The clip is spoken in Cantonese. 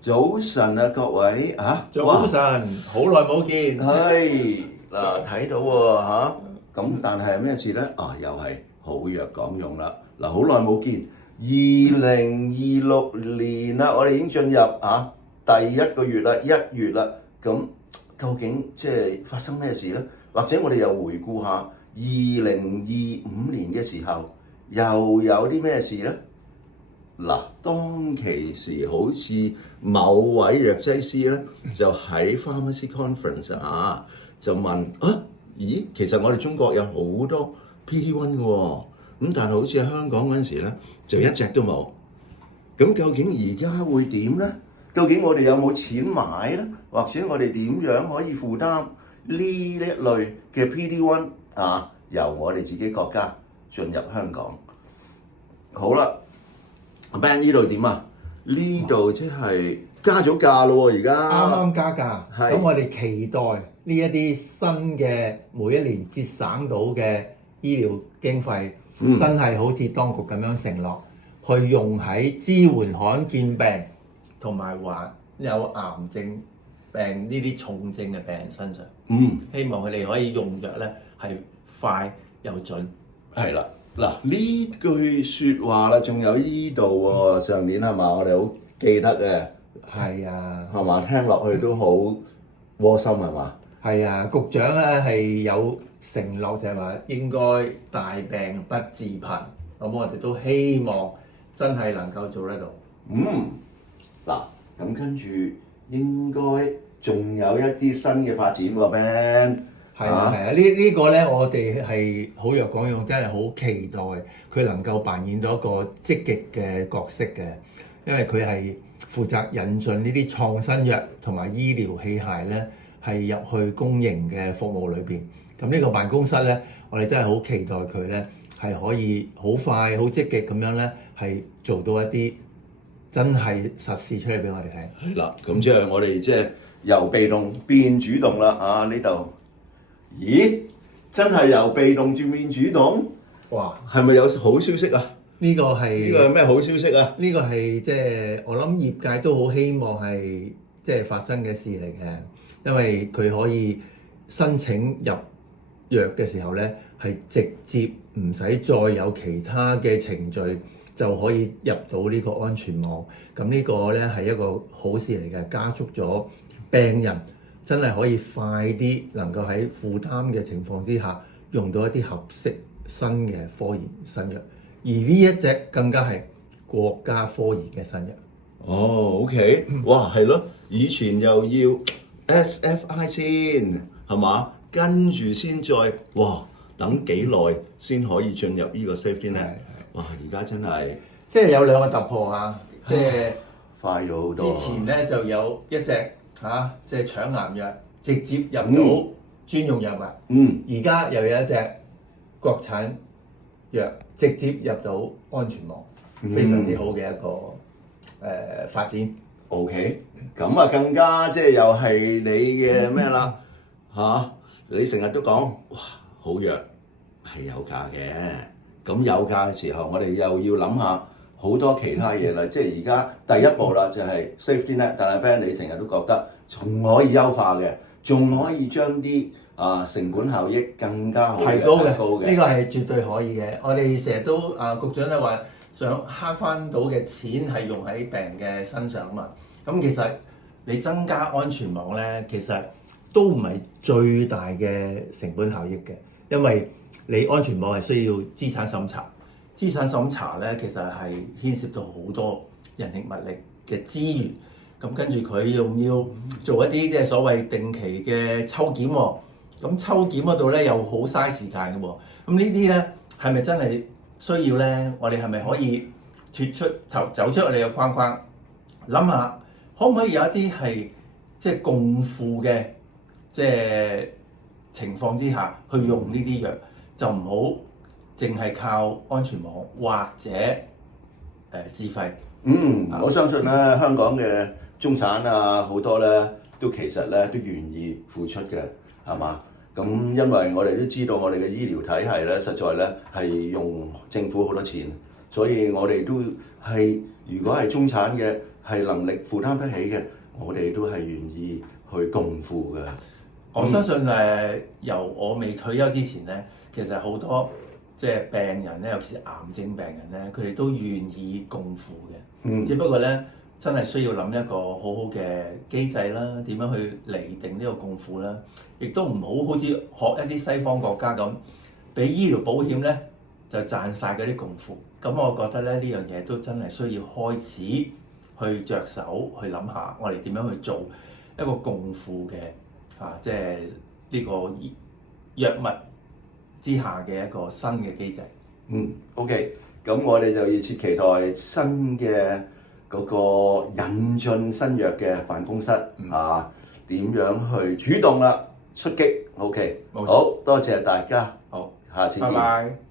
早晨啊，各位啊，早晨，好耐冇見。係嗱睇到喎嚇，咁但係咩事咧？又係好藥講用啦。嗱，好耐冇見，2026年啦，我哋已經進入第一個月啦，1月啦。咁究竟即係發生咩事咧？或者我哋又回顧下2025年嘅時候，又有啲咩事咧？嗱，當其時好似某位藥劑師咧，就喺 Pharmacy Conference 就問咦，其實我哋中國有好多 PD-1 嘅喎，咁但係好似喺香港嗰陣時咧，就一隻都冇。咁究竟而家會點咧？究竟我哋有冇錢買咧？或者我哋點樣可以負擔呢一類嘅 PD-1 由我哋自己國家進入香港？好啦。Ben 呢度點啊？呢度即係加咗價咯喎，而家啱啱加價，係咁我哋期待呢一啲新嘅每一年節省到嘅醫療經費，真係好似當局咁樣承諾，去用喺支援罕見病同埋患有癌症病呢啲重症嘅病人身上。希望佢哋可以用藥咧係快又準。係啦。嗱，呢句説話啦，仲有呢度喎，上年係嘛？我哋好記得嘅。係啊，係嘛？聽落去都好窩心係嘛？係啊，局長咧係有承諾就係話應該大病不致貧，咁我哋都希望真係能夠做得到。嗱，咁跟住應該仲有一啲新嘅發展喎，Ben。係啊，呢個咧，我哋係好藥講用，真係好期待佢能夠扮演到一個積極嘅角色嘅，因為佢係負責引進呢啲創新藥同埋醫療器械咧，係入去公營嘅服務裏邊。咁呢個辦公室咧，我哋真係好期待佢咧，係可以好快、好積極咁樣咧，係做到一啲真係實事出嚟俾我哋睇。係啦，咁即係我哋即係由被動變主動啦，呢度。咦，真係由被動轉變主動？哇！係咪有好消息啊？呢個係咩好消息啊？呢個係即係我諗業界都好希望係即係發生嘅事嚟嘅，因為佢可以申請入藥嘅時候咧，係直接唔使再有其他嘅程序就可以入到呢個安全網。咁呢個咧係一個好事嚟嘅，加速咗病人真係可以快啲能夠喺負擔嘅情況之下用到一啲合適新嘅科研新藥，而呢一隻更加係國家科研嘅新藥。OK，哇，係咯，以前又要 SFI 先係嘛，跟住先再等幾耐先可以進入呢個 safety net。哇，而家真係即係有兩個突破啊！即係快咗好多。之前咧就有一隻即係腸癌藥直接入到專用藥物，而家又有一隻國產藥直接入到安全網，非常之好嘅一個發展。OK，咁更加即係又係你嘅咩啦你成日都講好藥係有價嘅，咁有價嘅時候，我哋又要諗下好多其他嘢啦。即係而家第一步啦，就係 safety net。但係 Ben 你成日都覺得仲可以優化嘅，仲可以將啲成本效益更加好嘅提高嘅。呢個係絕對可以嘅。我哋成日都局長都話想慳翻到嘅錢係用喺病人嘅身上啊嘛。咁其實你增加安全網咧，其實都唔係最大嘅成本效益嘅，因為你安全網係需要資產審查。資產審查咧，其實係牽涉到好多人力物力嘅資源。咁跟住佢要唔要做一啲即係所謂定期嘅抽檢喎？咁抽檢嗰度咧又好嘥時間嘅喎。咁呢啲咧係咪真係需要咧？我哋係咪可以走出我哋嘅框框，諗下可唔可以有一啲係即係共付嘅即係情況之下去用呢啲藥，就唔好淨係靠安全網或者自費。我相信咧香港嘅中產好多咧都其實咧都願意付出嘅，係嘛？咁因為我哋都知道我哋嘅醫療體系咧，實在咧係用政府好多錢，所以我哋都係如果係中產嘅係能力負擔得起嘅，我哋都係願意去共付嘅。我相信由我未退休之前咧，其實好多即係病人咧，尤其是癌症病人咧，佢哋都願意共付嘅。只不過咧，真係需要諗一個好好嘅機制啦，點樣去釐定呢個共付啦，亦都唔好似學一啲西方國家咁，俾醫療保險咧就賺晒嗰啲共付。咁我覺得咧，呢樣嘢都真係需要開始去着手去諗下，我哋點樣去做一個共付嘅即係呢個藥物之下嘅一個新嘅機制。OK， 咁我哋就熱切期待新嘅嗰個引進新藥嘅辦公室點樣去主動啦出擊。OK，好多謝大家，好，下次見。拜拜。